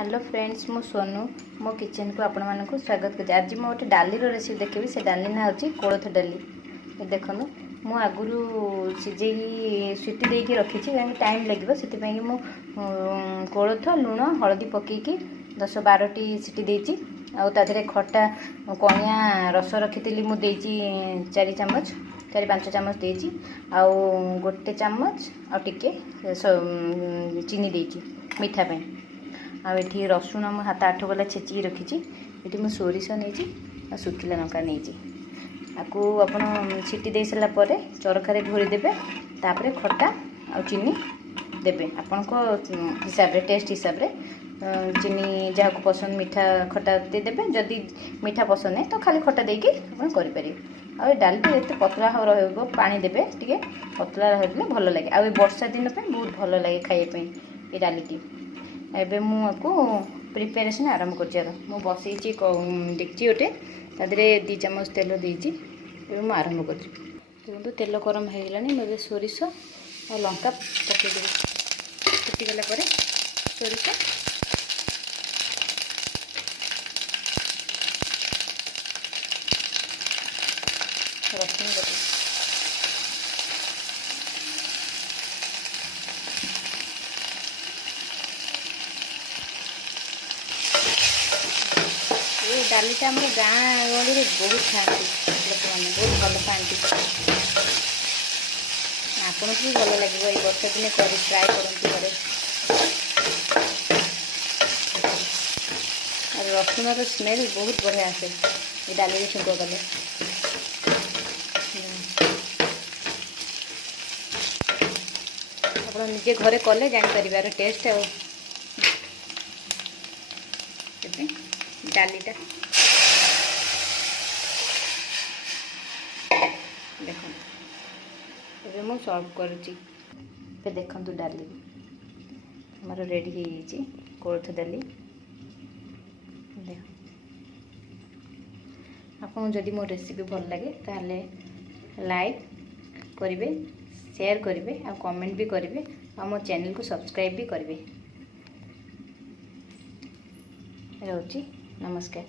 Hello friends, मु सोनू मो kitchen को आपण मानक स्वागत कर। आज मैं गोटे डाली रेसिपी देखी। से डाली ना हूँ कोलथ डाली। देखो मु आगुरी सीझे सीटी देकी रखी कहीं टाइम लगे से मु कोलथ लुण हलदी पकईकी 10-12 टी सीटी देती। आधे खटा कणिया रस रखी मुझे 4 चामच 4-5 चामच देती। आउ गोटे चामच आटे चीनी देती मीठा पे। आठी रसुण मु 7-8 गला छेचिकी रखी। ये मुझे सोरिष नहीं शुखिला लंका नहीं आपको आपड़ सीटी दे सारापर चरखारे घोरीदेवे। तापर खटा आ चीनी देवे आपण हिसाब रे टेस्ट हिसाब रे चीनी जहाँ को पसंद मीठा खटा देदेवे। जदि मीठा पसंद है तो खाली खटा देकी आप करें। आ डाली ये पतला रहा पानी देवे टे पतला रही भल लगे। आ वर्षा दिन पे बहुत भल लगे खाइए ये डाली। एवं मुझको प्रिपेरेसन आरंभ कर बसई डेक्ची गोटे तादे 2 चामच तेल देती। मुझे आरंभ कर देखो तेल गरम हो गलानी। मुझे सोरिष और लंका पकईदेवी फुटीगला सोरिष रसुण पकई डालीटा आम गाँ गहली में बहुत खाती लोक मैंने बहुत भल पाती। आपन को भी भल लगे ये वर्षा दिन कर ट्राए करूँ घरे। रसुण स्मेल बहुत बढ़िया आसे ये डाली छुंक कले। आप निजे घरे कले जापर टेस्ट डालीटा देख मुझे सर्व करुच्ची। देखु डाली हमार रेडी हो कोलथ डाली। देख आपको जदि मो रेसिपी भल लगे ताले लाइक करेंगे, शेयर करेंगे, आ कमेंट भी करेंगे, आ मो चैनल को सब्सक्राइब भी करेंगे। रोची नमस्कार।